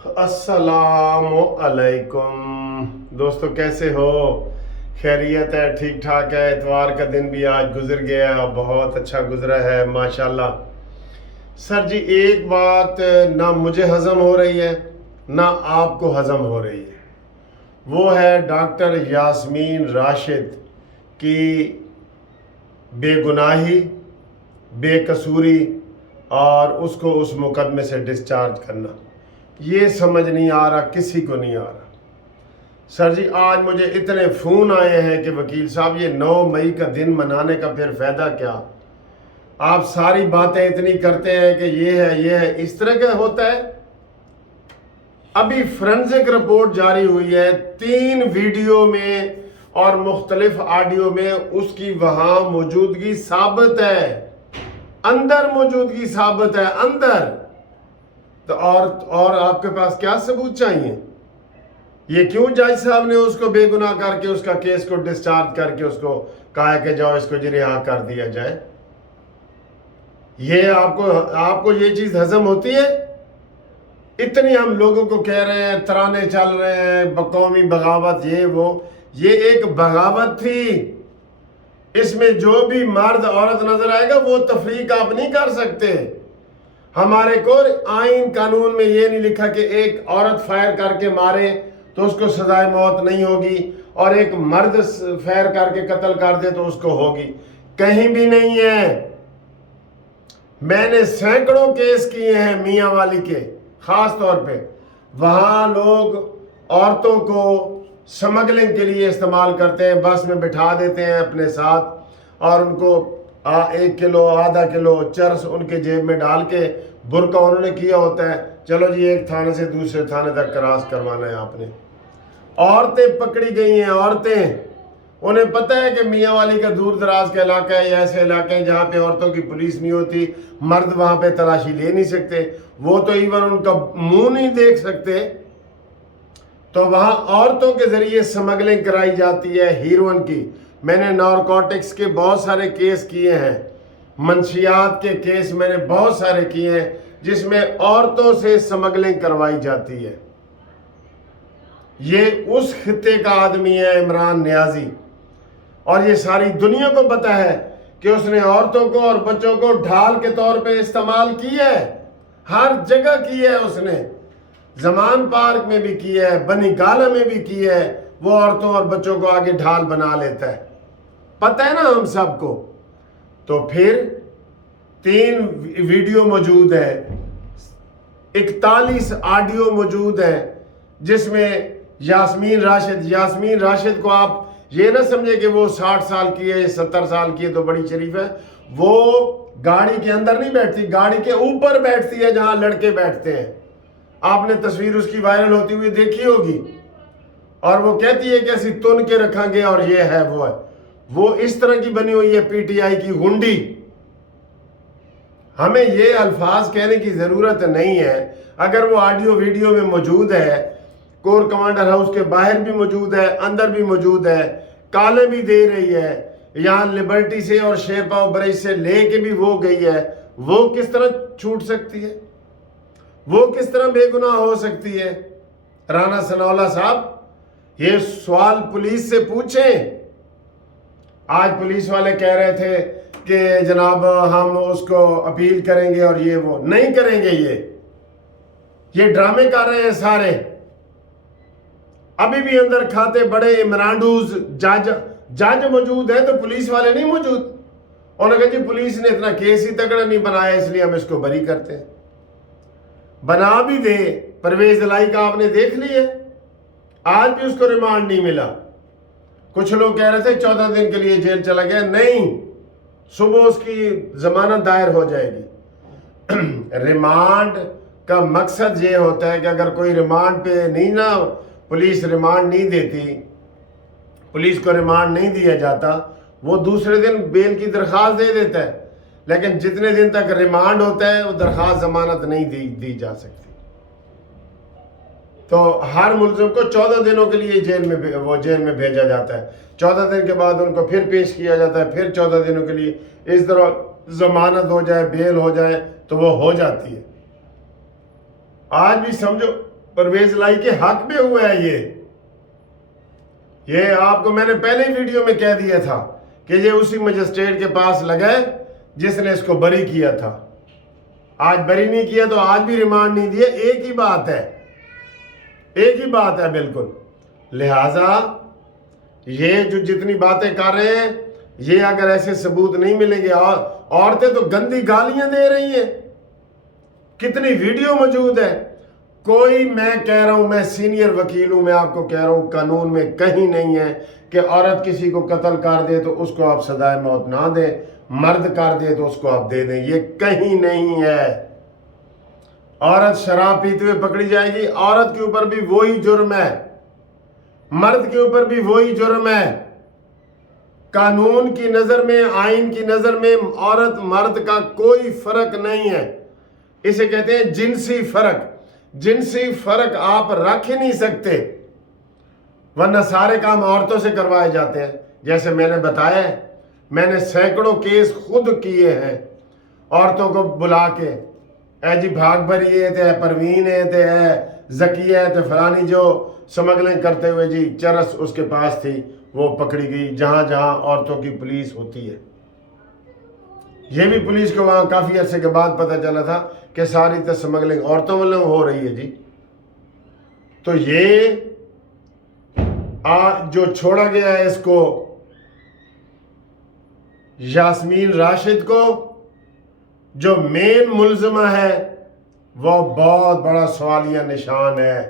अस्सलाम अलैकुम दोस्तों, कैसे हो? खैरियत है? ठीक ठाक है? इतवार का दिन भी आज गुजर गया, बहुत अच्छा गुजरा है माशाल्लाह। सर जी, एक बात ना मुझे हजम हो रही है ना आपको हजम हो रही है। वो है डॉक्टर यास्मीन राशिद की बेगुनाही, बेकसूरी और उसको उस मुकदमे से डिस्चार्ज करना। ये समझ नहीं आ रहा, किसी को नहीं आ रहा। सर जी, आज मुझे इतने फ़ोन आए हैं कि वकील साहब ये 9 मई का दिन मनाने का फिर फ़ायदा क्या? आप सारी बातें इतनी करते हैं कि ये है, इस तरह का होता है। अभी फोरेंसिक रिपोर्ट जारी हुई है, 3 वीडियो में और मुख्तलिफ ऑडियो में उसकी वहाँ मौजूदगी साबित है, अंदर मौजूदगी साबित है, अंदर। तो और आपके पास क्या सबूत चाहिए? ये क्यों जज साहब ने उसको बेगुनाह करके उसका केस को डिस्चार्ज करके उसको कहा कि जाओ इसको जी रिहा कर दिया जाए? ये आपको ये चीज हजम होती है? इतनी हम लोगों को कह रहे हैं, तराने चल रहे हैं, कौमी बगावत, ये वो। ये एक बगावत थी। इसमें जो भी मर्द औरत नजर आएगा वो तफरीक आप नहीं कर सकते। हमारे को आइन कानून में ये नहीं लिखा कि एक औरत फायर करके मारे तो उसको सजाए मौत नहीं होगी और एक मर्द फायर करके कत्ल कर दे तो उसको होगी। कहीं भी नहीं है। मैंने सैकड़ों केस किए हैं मियाँ वाली के, खास तौर पे वहाँ लोग औरतों को स्मगलिंग के लिए इस्तेमाल करते हैं, बस में बिठा देते हैं अपने साथ और उनको 1 किलो आधा किलो चरस उनके जेब में डाल के, बुर्का उन्होंने किया होता है, चलो जी एक थाने से दूसरे थाने तक क्रॉस करवाना है आपने। औरतें पकड़ी गई हैं, औरतें। उन्हें पता है कि मियाँ वाली का दूर दराज का इलाका है, ऐसे इलाके हैं जहाँ पे औरतों की पुलिस नहीं होती, मर्द वहाँ पे तलाशी ले नहीं सकते, वो तो इवन उनका मुंह नहीं देख सकते। तो वहाँ औरतों के जरिए स्मगलिंग कराई जाती है हीरोइन की। मैंने नारकोटिक्स के बहुत सारे केस किए हैं, मंशियात के केस मैंने बहुत सारे किए हैं जिसमें औरतों से स्मगलिंग करवाई जाती है। ये उस खित्ते का आदमी है इमरान नियाजी, और ये सारी दुनिया को पता है कि उसने औरतों को और बच्चों को ढाल के तौर पे इस्तेमाल किया है। हर जगह किया है उसने, जमान पार्क में भी किया है, बनी गाला में भी किया है। वो औरतों और बच्चों को आगे ढाल बना लेता है, पता है ना हम सबको। तो फिर 3 वीडियो मौजूद है, 41 ऑडियो मौजूद है जिसमें यास्मीन राशिद को आप ये ना समझे कि वो 60 साल की है, 70 साल की है तो बड़ी शरीफ है। वो गाड़ी के अंदर नहीं बैठती, गाड़ी के ऊपर बैठती है जहां लड़के बैठते हैं। आपने तस्वीर उसकी वायरल होती हुई देखी होगी। और वो कहती है कि ऐसी तुन के रखेंगे और ये है वो है। वो इस तरह की बनी हुई है पीटीआई की गुंडी। हमें ये अल्फाज कहने की जरूरत नहीं है। अगर वो ऑडियो वीडियो में मौजूद है, कोर कमांडर हाउस के बाहर भी मौजूद है, अंदर भी मौजूद है, काले भी दे रही है, यहाँ लिबर्टी से और शेरपाव बरेज से लेके भी वो गई है, वो किस तरह छूट सकती है? वो किस तरह बेगुनाह हो सकती है? राना सनाउल्लाह साहब, ये सवाल पुलिस से पूछें। आज पुलिस वाले कह रहे थे कि जनाब हम उसको अपील करेंगे और ये वो नहीं करेंगे। ये ड्रामे कर रहे हैं सारे। अभी भी अंदर खाते बड़े इमरानडूज जज मौजूद है तो पुलिस वाले नहीं मौजूद। उन्होंने कहा जी पुलिस ने इतना केस ही तगड़ा नहीं बनाया इसलिए हम इसको बरी करते हैं। बना भी दे, परवेज इलाही का आपने देख लिया, आज भी उसको रिमांड नहीं मिला। कुछ लोग कह रहे थे 14 दिन के लिए जेल चला गया, नहीं, सुबह उसकी जमानत दायर हो जाएगी। रिमांड का मकसद ये होता है कि अगर कोई रिमांड पे नहीं ना, पुलिस रिमांड नहीं देती, पुलिस को रिमांड नहीं दिया जाता, वो दूसरे दिन बेल की दरख्वास्त दे देता है। लेकिन जितने दिन तक रिमांड होता है वो दरख्वास्त जमानत नहीं दी जा सकती। तो हर मुलजिम को 14 दिनों के लिए जेल में भेजा जाता है। 14 दिन के बाद उनको फिर पेश किया जाता है, फिर 14 दिनों के लिए। इस तरह जमानत हो जाए, बेल हो जाए तो वो हो जाती है। आज भी समझो परवेज लाई के हक में हुआ है ये आपको मैंने पहले ही वीडियो में कह दिया था कि ये उसी मजिस्ट्रेट के पास लगा जिसने इसको बरी किया था। आज बरी नहीं किया तो आज भी रिमांड नहीं दिया। एक ही बात है बिल्कुल। लिहाजा ये जो जितनी बातें कर रहे हैं, ये अगर ऐसे सबूत नहीं मिलेंगे, और औरतें तो गंदी गालियां दे रही हैं, कितनी वीडियो मौजूद है। कोई, मैं कह रहा हूं, मैं सीनियर वकील हूं, मैं आपको कह रहा हूं कानून में कहीं नहीं है कि औरत किसी को कत्ल कर दे तो उसको आप सजाए मौत ना दें, मर्द कर दे तो उसको आप दे दें, ये कहीं नहीं है। औरत शराब पीते हुए पकड़ी जाएगी, औरत के ऊपर भी वही जुर्म है, मर्द के ऊपर भी वही जुर्म है। कानून की नजर में, आइन की नजर में औरत मर्द का कोई फर्क नहीं है। इसे कहते हैं जिनसी फर्क। जिनसी फर्क आप रख ही नहीं सकते, वरना सारे काम औरतों से करवाए जाते हैं। जैसे मैंने बताया, मैंने सैकड़ों केस खुद किए हैं औरतों को बुला के, ए जी भाग भरी है थे, परवीन है थे, जकिया है थे, फलानी जो स्मगलिंग करते हुए जी चरस उसके पास थी, वो पकड़ी गई। जहां जहां औरतों की पुलिस होती है, ये भी पुलिस को वहां काफी अरसे के बाद पता चला था कि सारी तो स्मगलिंग औरतों वालों हो रही है जी। तो ये जो छोड़ा गया है इसको, यास्मीन राशिद को, जो मेन मुलजमा है, वो बहुत बड़ा सवालिया निशान है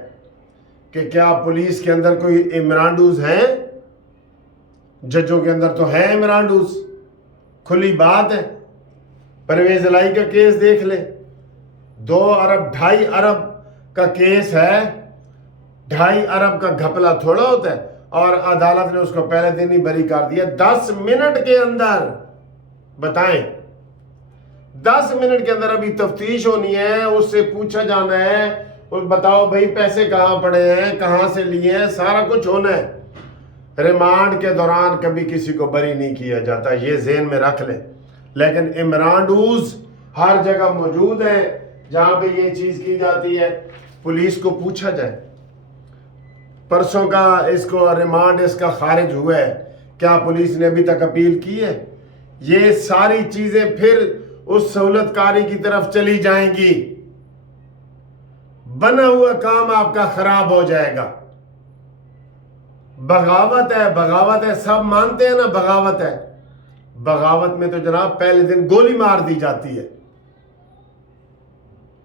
कि क्या पुलिस के अंदर कोई इमरानडूज हैं? जजों के अंदर तो है इमरानडूज, खुली बात है। परवेज लाई का केस देख ले, 2 अरब 2.5 अरब का केस है, 2.5 अरब का घपला थोड़ा होता है, और अदालत ने उसको पहले दिन ही बरी कर दिया 10 मिनट के अंदर। बताएं, 10 मिनट के अंदर अभी तफ्तीश होनी है, उससे पूछा जाना है, और बताओ भाई पैसे कहाँ पड़े हैं, कहाँ से लिए हैं, सारा कुछ होना है। रिमांड के दौरान कभी किसी को बरी नहीं किया जाता, ये ज़हन में रख ले। लेकिन इमरानडूज हर जगह मौजूद है जहां पे ये चीज की जाती है। पुलिस को पूछा जाए, परसों का इसको रिमांड इसका खारिज हुआ है, क्या पुलिस ने अभी तक अपील की है? ये सारी चीजें फिर उस सहूलतकारी की तरफ चली जाएंगी, बना हुआ काम आपका खराब हो जाएगा। बगावत है, सब मानते हैं ना बगावत है। बगावत में तो जनाब पहले दिन गोली मार दी जाती है।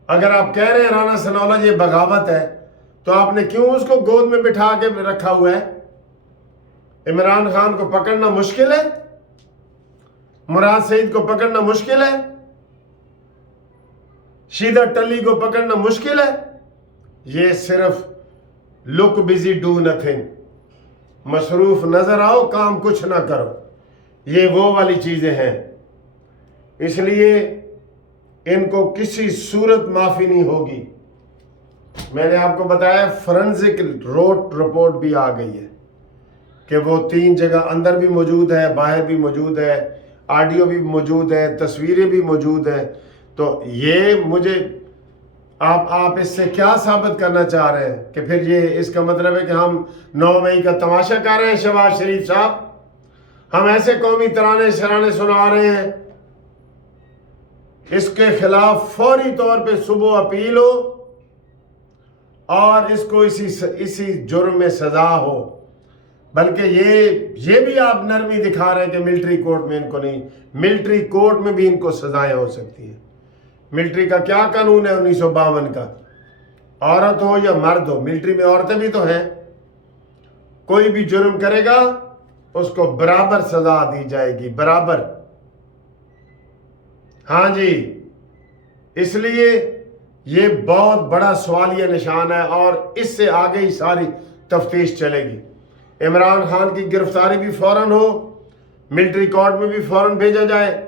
अगर आप कह रहे हैं राणा सनौला ये बगावत है, तो आपने क्यों उसको गोद में बिठा के रखा हुआ है? इमरान खान को पकड़ना मुश्किल है, मुराद सईद को पकड़ना मुश्किल है, शीदा टली को पकड़ना मुश्किल है। ये सिर्फ लुक बिजी डू नथिंग, मसरूफ नजर आओ काम कुछ ना करो, ये वो वाली चीजें हैं। इसलिए इनको किसी सूरत माफी नहीं होगी। मैंने आपको बताया फोरेंसिक रिपोर्ट भी आ गई है कि वो 3 जगह अंदर भी मौजूद है, बाहर भी मौजूद है, ऑडियो भी मौजूद है, तस्वीरें भी मौजूद है। तो ये मुझे आप इससे क्या साबित करना चाह रहे हैं कि फिर ये इसका मतलब है कि हम 9 मई का तमाशा कर रहे हैं? शहबाज शरीफ साहब, हम ऐसे कौमी तराने शराने सुना रहे हैं, इसके खिलाफ फौरी तौर पे सुबह अपील हो और इसको इसी जुर्म में सजा हो। बल्कि ये भी आप नरमी दिखा रहे हैं कि मिलिट्री कोर्ट में इनको नहीं, मिलिट्री कोर्ट में भी इनको सजाएं हो सकती हैं। मिलिट्री का क्या कानून है 1952 का? औरत हो या मर्द हो, मिलिट्री में औरतें भी तो हैं। कोई भी जुर्म करेगा उसको बराबर सजा दी जाएगी, बराबर। हाँ जी, इसलिए ये बहुत बड़ा सवालिया निशान है और इससे आगे ही सारी तफ्तीश चलेगी। इमरान खान की गिरफ्तारी भी फौरन हो, मिलिट्री कोर्ट में भी फौरन भेजा जाए।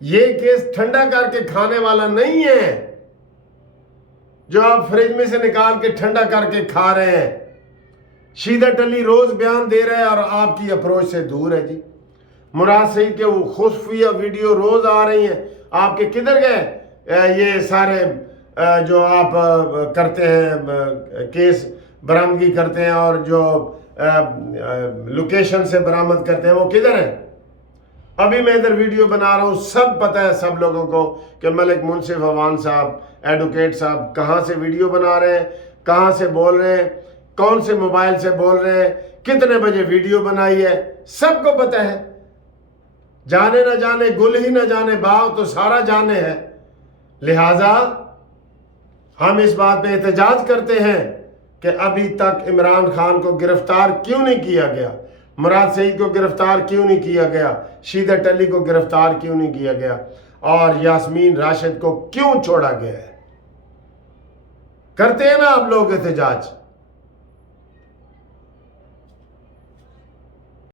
ये केस ठंडा करके खाने वाला नहीं है जो आप फ्रिज में से निकाल के ठंडा करके खा रहे हैं। शीदा टली रोज बयान दे रहे हैं और आपकी अप्रोच से दूर है जी। मुराद सईद के वो खुफिया वीडियो रोज आ रही हैं, आपके किधर गए ये सारे جو آپ کرتے ہیں کیس برآمدگی کرتے ہیں اور جو لوکیشن سے برآمد کرتے ہیں وہ کدھر ہیں؟ ابھی میں ادھر ویڈیو بنا رہا ہوں، سب پتہ ہے سب لوگوں کو کہ ملک منصف عوان صاحب، ایڈوکیٹ صاحب کہاں سے ویڈیو بنا رہے ہیں، کہاں سے بول رہے ہیں، کون سے موبائل سے بول رہے ہیں، کتنے بجے ویڈیو بنائی ہے، سب کو پتہ ہے۔ جانے نہ جانے گل ہی نہ جانے باغ تو سارا جانے ہے۔ لہٰذا ہم اس بات پہ احتجاج کرتے ہیں کہ ابھی تک عمران خان کو گرفتار کیوں نہیں کیا گیا، مراد سعید کو گرفتار کیوں نہیں کیا گیا، شیدت علی کو گرفتار کیوں نہیں کیا گیا، اور یاسمین راشد کو کیوں چھوڑا گیا ہے؟ کرتے ہیں نا آپ لوگ احتجاج؟